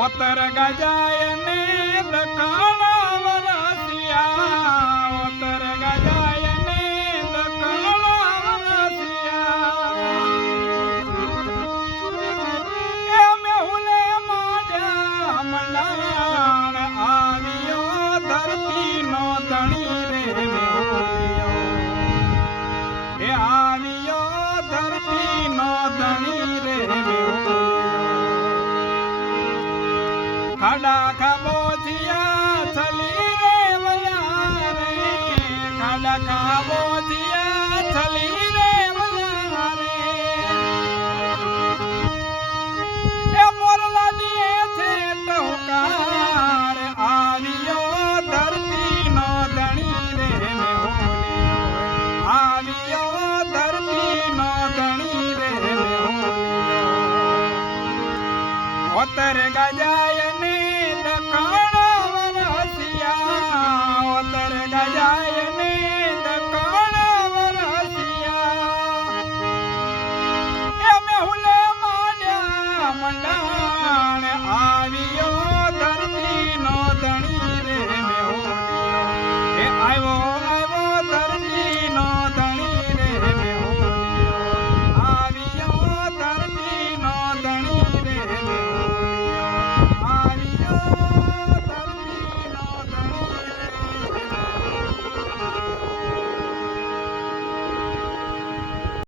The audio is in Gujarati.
ઓતર ગજાય ને દખણ વરસિયા ઓતર ગજાય ને દખણ વરસિયા એ મેહુલે માજા મલાણ આવ્યો ધરતી નો ધણી રે મેહુલિયો એ આવ્યો ધરતી નો ધણી રે મેહુલિયો ખાડા